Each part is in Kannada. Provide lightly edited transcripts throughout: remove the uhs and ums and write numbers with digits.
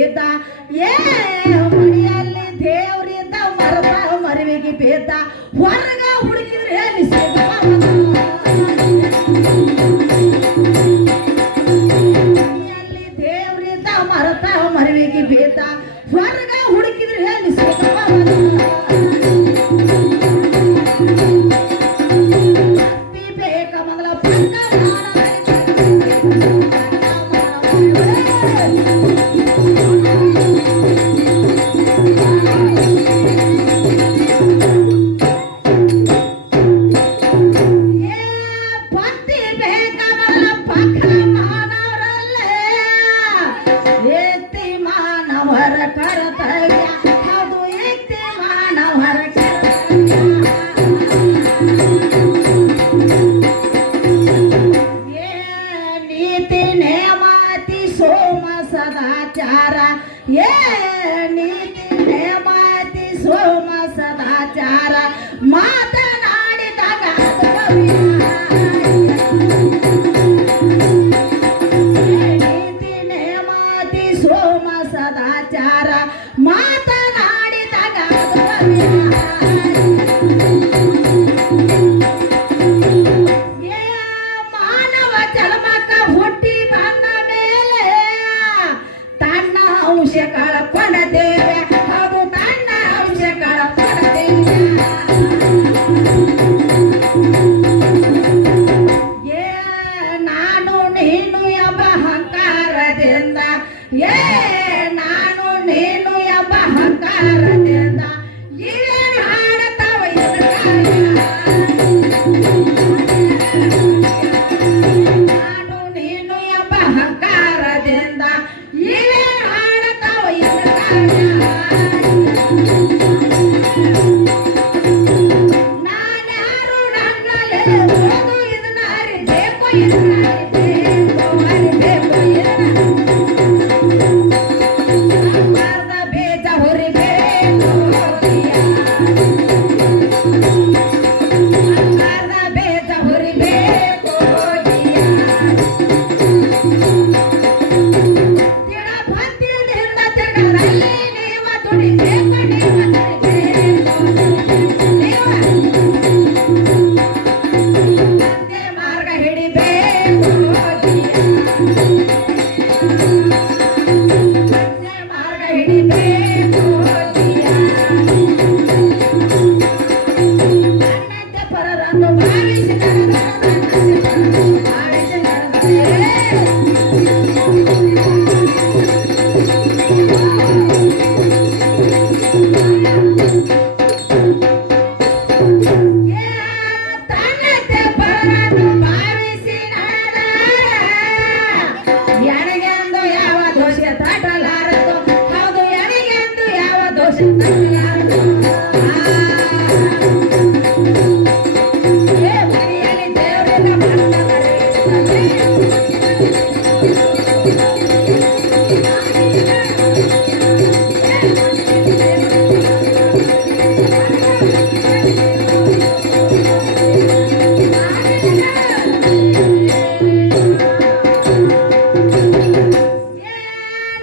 ಭೇದ ಏ ಮನೆಯಲ್ಲಿ ದೇವ್ರಿದ್ದ ಮರದ ಮರವಿಗೆ ಭೇದ ಹೊರಗ ಹುಡುಕಿದ್ರೆ ಹೇಳಿ ಮನೆಯಲ್ಲಿ ದೇವ್ರಿದ್ದ ಮರದ ಮರವಿಗೆ ಭೇದ ಹೊರಗ ಹುಡುಕಿದ್ರೆ ಹೇಳಿ ಸದಾಚಾರ ಏ ನೀತಿ ನೇಮಾತಿ ಸೋಮ ಸದಾಚಾರ ಮಾತನಾಡಿದಾಗ ನೀತಿ ನೇಮಾತಿ ಸೋಮ ಸದಾಚಾರ ಮಾತನಾಡಿದಾಗ ಮಾನವ ಜನ್ಮಕ್ಕ ಹುಟ್ಟಿ ಬಂದ ಮೇಲೆ ತನ್ನ ಅಂಶ ಕಳ್ಕೊಂಡೇವೆ ಅದು ತನ್ನ ಅಂಶ ಕಳ್ಕೊಂಡೇವೆ ನಾನು ನೀನು ಎಂಬ ಅಹಂಕಾರದಿಂದ ನಾನು ನೀನು ಎಂಬ ಅಹಂಕಾರದಿಂದ ಇವೇನು ಹಾಡುತ್ತಾವ ನಾನು ನೀನು ಎಂಬ ಅಹಂಕಾರದಿಂದ ಇವೇನು ಹಾಡುತ್ತಾವ ನಾನ್ಯಾರು ನನ್ನಲ್ಲೇ ಓದು ಇದನ್ನ ಅರಿಬೇಕು ಇದನ್ನ ಅರಿಬೇಕು ಅರ್ಧ ಬೇಜ ಹೊರಿಬೇಕು ಅರ್ಧ ಬೇಜ ಹೊರಿಬೇಕು ತಿಳಭದ್ರದಿಂದ ತಿಳದಲ್ಲಿ ನೀವ ದುಡಿಬೇಕು ನೀವ ತಂದೆ ಮಾರ್ಗ ಹಿಡಿಬೇಕು ತಂದೆ ಮಾರ್ಗ ಹಿಡಿಬೇಕು ನನ್ನಂತೆ ಪರರನ್ನು ಭಾವಿಸಿ ತನ್ನಂತೆ ಪರರನ್ನು ಭಾವಿಸಿ ಎನಗೆಂದು ಯಾವ ದೋಷ ತಟ್ಟಲಾರದು ಹೌದು ಎನಗೆಂದು ಯಾವ ದೋಷ ತಟ್ಟಲಾರದು ಮನೆಯಲ್ಲಿ ದೇವರಿಂದ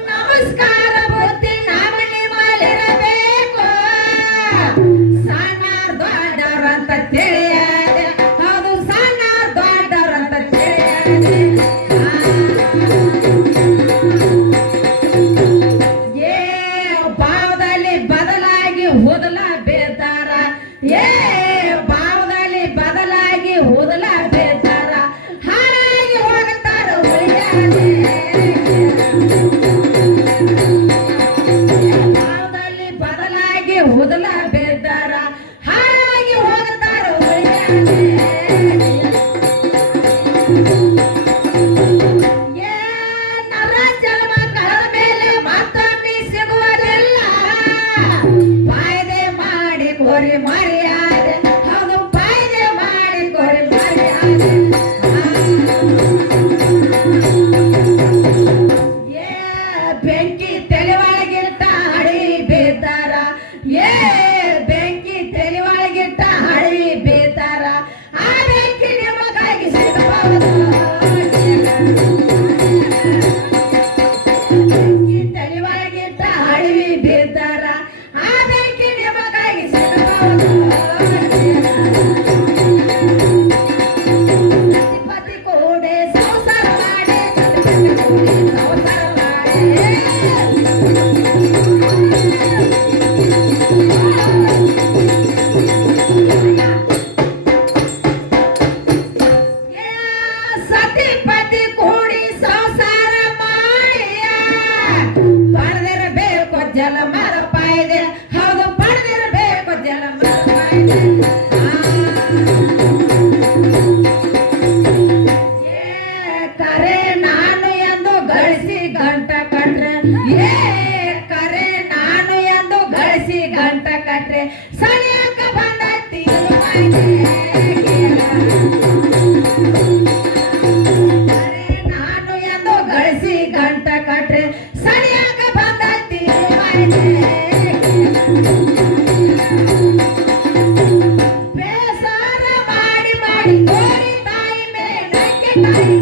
ನಮಸ್ಕಾರ ಬುದ್ಧಿ ನಾವು ನಿಮ್ಮಲ್ಲಿರಬೇಕು ಜಲಮದ ಪಾಯ್ದೆ ಹೌದು ಪಡೆದಿರಬೇಕು ಜಲಮದ ಪಾಯ್ದೆ ಕರೆ ನಾನು ಎಂದು ಗಳಿಸಿ ಗಂಟ ಕಟ್ರೆ ಕರೆ ನಾನು ಎಂದು ಗಳಿಸಿ ಗಂಟ ಕಟ್ರೆ ಸನಿಯಕ ಬಂದೈತಿ ನಾನು ಎಂದು ಗಳಿಸಿ ಗಂಟ ಕಟ್ರೆ ಸನಿಯಕ ಬಂದೈತಿ ಬೇಸಾರ ಮಾಡಿ ಮಾಡಿ ಗೋರಿ ತಾಯಿ ಮೇಲಕ್ಕೆ ತಾಯಿ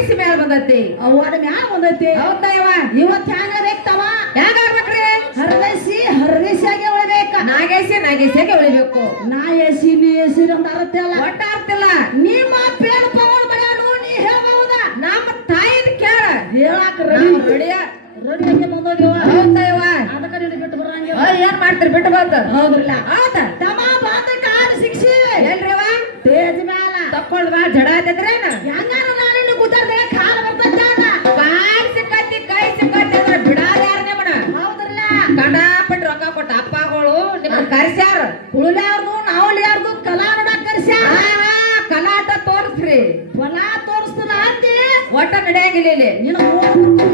ಅವನ ಮ್ಯಾಲ ಬಂದೈತಿ ಇವತ್ತು ಹ್ಯಾಂಗ ಬೇಕ್ತವ ಯಾಕಾಗ್ಬೇಕ್ರಿ ಹರದೇಶಿಯಾಗೆ ಉಳಿಬೇಕ ನಾಗೇಶಿಯಾಗೆ ಉಳಿಬೇಕು ನಾ ಎಸಿ ನೀ ಎಸಿ ಅಂತ ಅರ್ಥ ಅಲ್ಲ ಒಟ್ಟ ಅರ್ತಿಲ್ಲ ನಿಮ್ಮ ಪೇಡ ಪವನ್ ಬಡ್ಯಾನು ನೀ ಹೇಳ್ಬಹುದ ನಮ್ಮ ತಾಯಿದ ಕೇಳ ಹೇಳಾಕ ರೆಡಿಯಾಗೆ ಬಂದೋದಿವ ಹೌದಯ್ಯವ ಅದಕ್ಕ ನೀನು ಬಿಟ್ಟು ಬರಂಗಿಲ್ಲ ಏನ್ ಮಾಡ್ತೀರಿ ಬಿಟ್ಟು ಬಂದ ಹೌದ್ರಲ್ಲ ಹೌದಾ ತಮ್ಮ ಬಾತ ಕಾಲ ಶಿಕ್ಷೆ ಎಲ್ರಿವ ತೇಜ್ ಮ್ಯಾಲ ತಕ್ಕೊಳ್ ಬಾ ಜಡ ಆತದ್ರೇನ ಹೆಂಗಾರ ನಾನು ಗುಜರ್ದಾಗ ಕಾಲ ಬರ್ತೈತಾನ ಕಾಲ್ ಸಿಕ್ಕತ್ತಿ ಕೈ ಸಿಕ್ಕತ್ತಿ ಅಂದ್ರೆ ಬಿಡಾದ ಯಾರ ನಿಮ್ಮನ ಹೌದ್ರಲ್ಲ ಕಂಡಾಪಟ್ಟಿ ರೊಕ್ಕ ಕೊಟ್ಟ ಅಪ್ಪಗಳು ನಿಮ್ಮನ್ನ ಕರ್ಸ್ಯಾರ ಉಳಿಯಾರ್ದು ನಾವಳಿಯಾರ್ದು ಕಲಾ ನೋಡಕ್ ಕರ್ಸ್ಯಾರ ಕಲಾಟ ತೋರಿಸ್ರಿ ಹೊಲ ತೋರಿಸ್ತಾನ ಅಂತಿ ಒಟ್ಟ ನಡೆಯಂಗಿಲ್ಲ ಇಲ್ಲಿ ನೀನು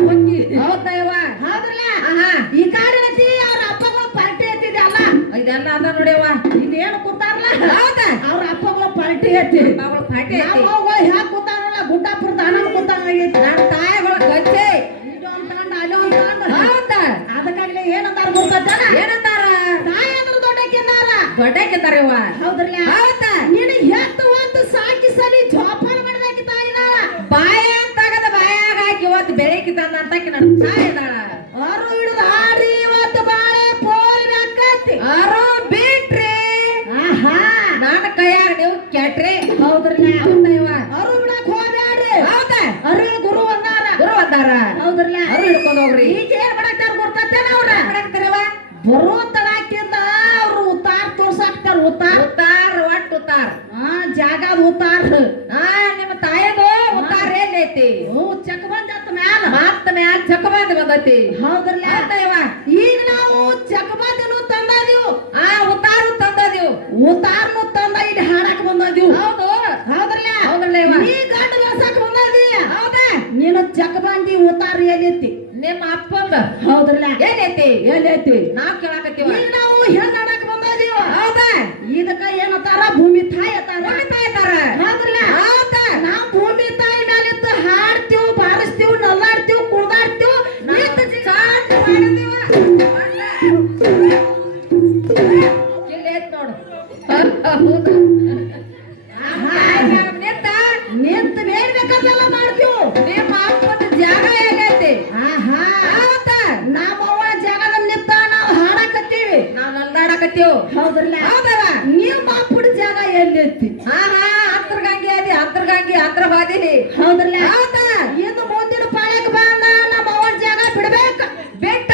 ಹೋಗಿ ಹೌದಯ್ಯವ ಹೌದ್ರಲ್ಲ ಆಹಾ ಈ ಕಾಡಿನತಿ ಅವ್ರ ಅಪ್ಪಗಳು ಪಾರ್ಟಿ ಎತ್ತಿದೆ ಅಲ್ಲ ಇದೆಲ್ಲ ಅದ ನೋಡಿಯವ್ವ ಇದೇನು ಕೂತಾರಲ್ಲ ಹೌದಾ ಅವ್ರ ಅಪ್ಪಗಳು ಪಾರ್ಟಿ ಎತ್ತಿ ಮಗಳು ಪಾಟಿ ಐತಿ ನಾವು ಹ್ಯಾಕ್ ಕೂತಾರಲ್ಲ ಗುಡ್ಡಾಪುರ ದಾನ ಕೂತಾರಂಗೈತಿ ನನ್ನ ತಾಯಿಗಳು ಗಚ್ಚೆ ಇದು ಅಂತಂದ ಅಲ್ಲಿ ಅಂತಂದ ಹೌದಾ ಅದಕ್ಕಾಗಲೇ ಏನಂತಾರ ಗೊತ್ತಾನ ಏನಂತಾರ ತಾಯಿ ಅಂದ್ರೆ ದೊಡ್ಡಕ್ಕಿನ್ನಾರ ದೊಡ್ಡಕ್ಕಿಂತಾರವ್ವ ಹೌದ್ರಲ್ಲ ಹೌದಾ ನೀನು ಎತ್ತು ಒಂದು ಸಾಕಿ ಸಲಿ ಜೋಪಾನ ಮಾಡ್ದಾಕಿ ತಾಯಿನಾಳ ಬಾಯ ತಗದ ಬಾಯಾಗ ಹಾಕಿ ಇವತ್ತು ಬೆಳಕಿ ತಂದ ಅಂತ ನನ್ನ ತಾಯಿ ಇದಾಳ ಅವರು ಹಿಡಿದು ಹಾರಿ ಇವತ್ತು ಬಾಳೆ ಪೋಲ್ ಬೆಕ್ಕತ್ತಿ ಅರು ಬಿಟ್ರಿ ಆಹಾ ನನ್ನ ಕೈಯಾಗ ನೀವು ಕೆಟ್ರಿ ಹೌದ್ರಲ್ಲ ಹೌದಯ್ಯವ ಅವರು ಬಿಡಕ್ ಹೋಗ್ಯಾಡ್ರಿ ಹೌದಾ ಅವ್ರಿಗೆ ಗುರು ಅಂದಾರ ಗುರು ಅಂದಾರ ಹೌದ್ರಲ್ಲ ಅವ್ರು ಹಿಡ್ಕೊಂಡ್ ಹೋಗ್ರಿ ಈಗ ಏನ್ ಮಾಡಕ್ತಾರ ಗೊತ್ತೇನ ಅವ್ರ ಮಾಡಾಕ್ತಾರವ ಬರೋ ತಡಕಿಂದ ಅವ್ರು ಉತ್ತಾರ ತೋರ್ಸಾಕ್ತಾರ ಉತ್ತಾರ ಉತ್ತಾರ ಒಟ್ಟು ಉತ್ತಾರ ಜಾಗದ ಉತ್ತಾರ ನಿಮ್ಮ ತಾಯಿಗೂ ಉತ್ತಾರ ಏನೈತಿ ಚೆಕ್ ಬಂದತ್ತ ಮ್ಯಾಲ ಮತ್ತ ಮ್ಯಾಲ ಚಕಬಾದ ಬಂದತಿ ಹೌದ್ರಲ್ಲ ಹೌದಯ್ಯವ ಈಗ ನಾವು ಚೆಕ್ ಬಂದನು ತಂದದೀವು ಉತ್ತಾರ ತಂದದೀವು ಉತ್ತಾರನು ತಂದ ಇಲ್ಲಿ ಹಾಡಕ್ ಬಂದದೀವು ಹೌದು ಹೌದ್ರಲ್ಲ ಹೌದ್ರಲ್ಲ ಇವ ನೀ ಗಂಡ ಬೆಳ್ಸಾಕ್ ಬಂದದಿ ಹೌದಾ ನೀನು ಚೆಕ್ ಬಂದಿ ಉತ್ತಾರ ಏನೈತಿ ನಿಮ್ಮ ಅಪ್ಪಂದ ಹೌದ್ರಲ್ಲ ಏನೈತಿ ಏನೈತಿ ನಾವ್ ಕೇಳಾಕತ್ತೀವ ಈಗ ನಾವು ಹೆಣ್ಣು ಹಾಡಕ್ ಬಂದದೀವ ಹೌದಾ ಇದಕ್ಕ ಏನತ್ತಾರ ಭೂಮಿ ತಾಯಿ ಅತ್ತಾರ ತಾಯ್ತಾರ ಹೌದ್ರಲ್ಲ ಹೌದಾ ನಾವು ಭೂಮಿ ತಾಯಿ ಮೇಲಿತ್ತು ಹಾಡ್ತೀವಿ ಬಾರಿಸ್ತೀವಿ ನಲ್ಲಾಡ್ತೀವಿ ಕುಡ್ದಾಡ್ತೀವಿ ಸಣ್ಣ ಹೇಳಕತ್ತೀವ್ ಹೌದ್ರಲ್ಲ ಹೌದವ ನಿಮ್ಮ ಅಪ್ಪನ ಜಾಗ ಎಲ್ಲೈತಿ ಹಾ ಅಂತರ್ಗಂಗೆ ಅದಿ ಅಂತರ್ಗಂಗೆ ಅಂತರ್ವಾದಿ ಹೌದ್ರಲ್ಲ ಹೌದಾ ಇನ್ನು ಮುಂದಿನ ಪಾಳ್ಯಕ್ಕೆ ಬಂದ ನಮ್ಮ ಅವನ ಜಾಗ ಬಿಡ್ಬೇಕ ಬಿಟ್ಟ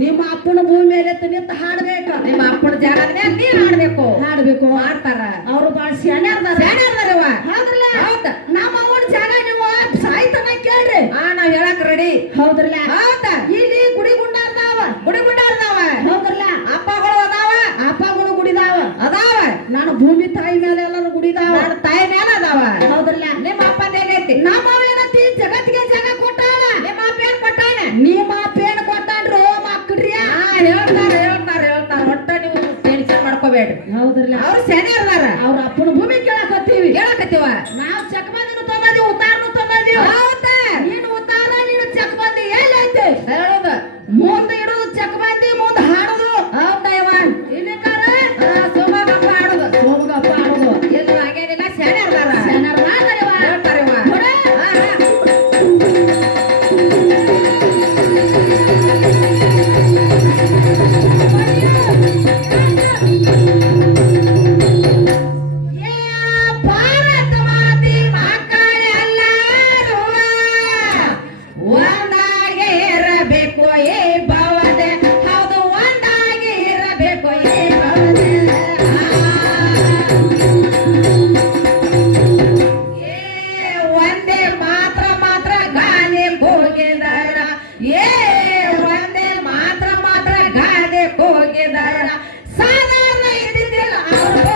ನಿಮ್ಮ ಅಪ್ಪನ ಭೂಮಿ ಮೇಲೆ ನಿಂತ ಹಾಡ್ಬೇಕ ನಿಮ್ಮ ಅಪ್ಪನ ಜಾಗದ ಮೇಲೆ ನೀನ್ ಆಡ್ಬೇಕು ಹಾಡ್ಬೇಕು ಮಾಡ್ತಾರ ಅವ್ರು ಬಾಳ ಶಾಣ್ಯಾರ್ದಾರ ಶಾಣ್ಯಾರ್ದಾರವ್ವ. ಹೌದ್ರಲ್ಲ ಹೌದ ನಮ್ಮ ಅವನ ಜಾಗ ನೀವು ಸಾಯ್ತನ ಕೇಳ್ರಿ ನಾವ್ ಹೇಳಕ್ ರೆಡಿ ಹೌದ್ರಲ್ಲ ಹೌದ ಇಲ್ಲಿ ಗುಡಿ ಗುಂಡಾರ್ದಾವ ಗುಡಿಗುಂಡಾರ್ದಾವ ಹೌದ್ರಲ್ಲ ಅಪ್ಪಗಳು ಅದಾವ ಅಪ್ಪಗಳು ಗುಡಿದಾವ ಅದಾವ ನಾನು ಭೂಮಿ ತಾಯಿ ಮೇಲೆ ಎಲ್ಲರೂ ಗುಡಿದಾವ ನನ್ನ ತಾಯಿ ಮೇಲೆ ಅದಾವ ಹೌದ್ರಲ್ಲ ನಿಮ್ಮ ಅಪ್ಪದೇನೈತಿ ನಮ್ಮ ಏನತಿ ಜಗತ್ತಿಗೆ ಜಾಗ ಕೊಟ್ಟಾನ ನಿಮ್ಮ ಅಪ್ಪ ಏನ್ ಕೊಟ್ಟಾನ ನಿಮ್ಮ ಪೇನ್ ಕೊಟ್ಟಾನ್ರು ಮಕ್ಕಳ್ರಿ ಹೇಳ್ತಾರ ಒಟ್ಟ ನೀವು ಟೆನ್ಷನ್ ಮಾಡ್ಕೋಬೇಡ್ರಿ ಹೌದ್ರಲ್ಲ ಅವ್ರು ಸೆನಿಯರ್ದಾರ ಅವ್ರ ಅಪ್ಪನ ಭೂಮಿ ಕೇಳಕತ್ತೀವಿ ಕೇಳಕತ್ತೀವ ನಾವು ಚಕಮಂದಿನ ತಂದೀವಿ ಉತ್ತಾರನು ತಂದೀವಿ ಹೌದಾ ನೀನು ಉತ್ತಾರ ನೀನು ಚಕಮಂದಿ ಎಲ್ಲೈತಿ ಹೇಳೋದು ಮುಂದೆ ಇಡೋದು ಚಕಮಂದಿ ಮುಂದೆ ಹಾಡೋದು ಹೌದಾ ಇವ ಇಲ್ಲಿ ಕಾರ ಸೋಮಗಪ್ಪ ಆಡೋದು ಹೋಗಪ್ಪ ಆಡೋದು ಎಲ್ಲ ಹಂಗೇನಿಲ್ಲ ಸೆನಿಯರ್ದಾರ ಜನರ ಮಾತಾಡಿವ ಹೇಳ್ತಾರಿವ ನೋಡ ಭಾರತ ಮಾತಿ ಮಕ್ಕಳೆಲ್ಲರೂ ಒಂದಾಗಿ ಇರಬೇಕು ಈ ಭವದೆ ಹೌದು ಒಂದಾಗಿ ಇರಬೇಕು ಈ ಭವದೆ ಒಂದೇ ಮಾತ್ರ ಗಾಳಿ ಹೋಗಿದಾರ ಒಂದೇ ಮಾತ್ರ ಗಾಳಿ ಹೋಗಿದಾರ ಸಾಧಾರಣ ಇದ್ದಿದ್ದಿಲ್ಲ ಅವ್ರ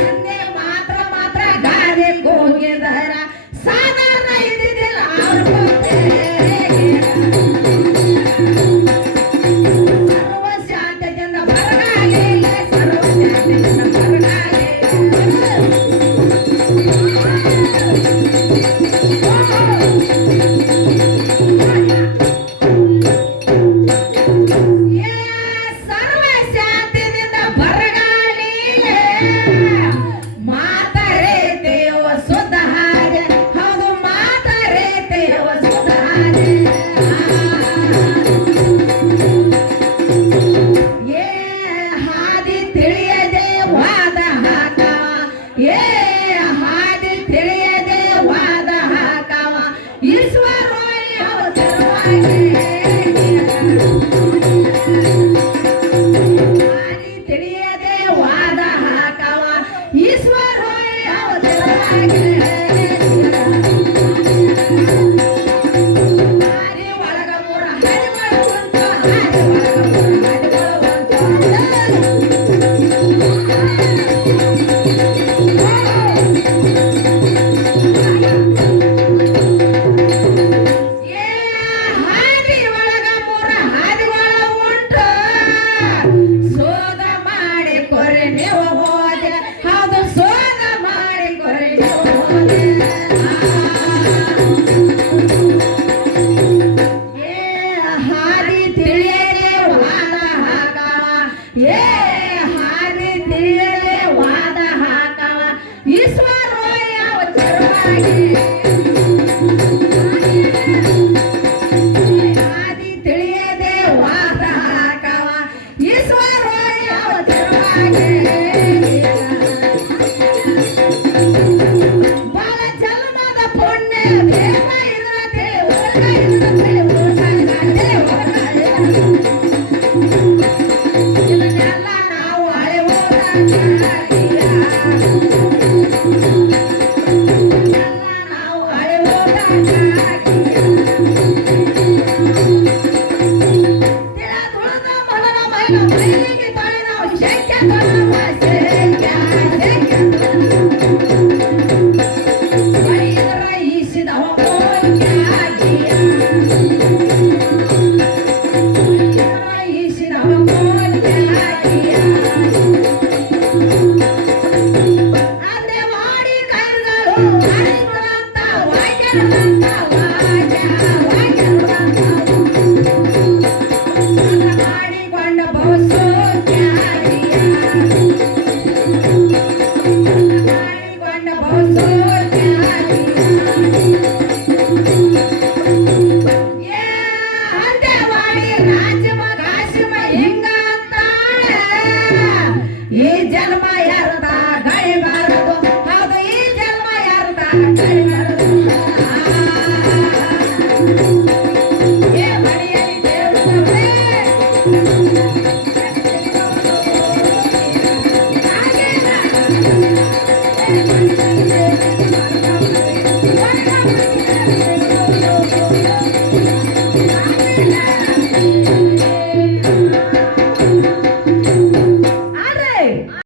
ಒಂದೇ ಮಾತ್ರ ಗಾಳಿ ಹೋಗಿದಾರ ಸಾಧಾರಣ ಇದ್ದಿದ್ದಿಲ್ಲ ಅವ್ರ ಸರ್ವ ಶಾಂತದಿಂದ ಬರಗಾಲಿ ಸರ್ವ ಶಾಂತದಿಂದ ಬರಗಾಲಿ ಸರ್ವ ಶಾಂತಿಯಿಂದ ಬರಗಾಲಿ ಮಾತರೇತೇವ ಸುದ್ದ ಹಾಗೆ ಹೌದು ಮಾತರೇತೇವ ಸುದ್ದ ಹಾಗೆ ಹಾದಿ ತಿಳಿಯದೆ ವಾದ ಹಾಕವ ಹಾದಿ ತಿಳಿಯದೆ ವಾದ ಹಾಕವ ಈಶ್ವರೋಯಿ ಅವಸರವಾಗಿ ಹಾದಿ ತಿಳಿಯದೆ ವಾದ ಹಾಕವ ಈಶ್ವರೋಯಿ ಅವಸರವಾಗಿ ಹಾದಿ ಒಳಗ ಮೂರ ಹರಿಗಳು ಉಂಟು ಹಾದಿ ಒಳಗ ಮೂರ ಹರಿಗಳು ಉಂಟು ಹಾದಿ ಒಳಗ ಮೂರ ಹಾದಿಗಳ ಉಂಟು ಸೋದ ಮಾಡಿ ಕೊರೆ ನೀವು ಹೋದೆ ಹೌದು ಸೋದ ಮಾಡಿ ಕೊರೆ ನೀವು ಹೋದೆ ಹಾದಿ ತಿಳಿಯದೆ ವಾದ ಹಾಕವ ಹಾದಿ ತಿಳಿಯದೆ ವಾದ ಹಾಕವ ಈಶ್ವರೋಯ ಅವಸರವಾಗಿ ಹಾದಿ ತಿಳಿಯದೆ ವಾದ ಹಾಕವ ಈಶ್ವರೋಯ ಅವಸರವಾಗಿ ಬಾಳ ಜನ್ಮದ ಪುಣ್ಯ ದೇವ ಇಲ್ಲದೆ ಹೊರಗ ಇಲ್ಲದೆ ಇದನ್ನೆಲ್ಲ ನಾವು ನಾವು ತುಳದ ಮನನ ಮೈನ ಮೈಲಿಗೆ ತೊಳೆ ನಾವು ಶಕ್ಯ ತೊಳವ ಬಳಿದರ ಈಸಿದವ ಮೋಲ್ಯಾಗಿಯ ಈಸಿದವ ಮೋಲ್ಯಾಗಿಯ ಆದ್ರೆ ಮಾಡಿ ಕೈಗಳು ಹರಿಗಳಂತ ವಾಕ್ಯಗಳಂತ ಮಾಡಿಕೊಂಡ ಬಹುಸೋ ಮಾಡಿಕೊಂಡ ಬಹುಸೋ ಅಂತ್ಯವಾಡಿ ಈ ಜನ್ಮ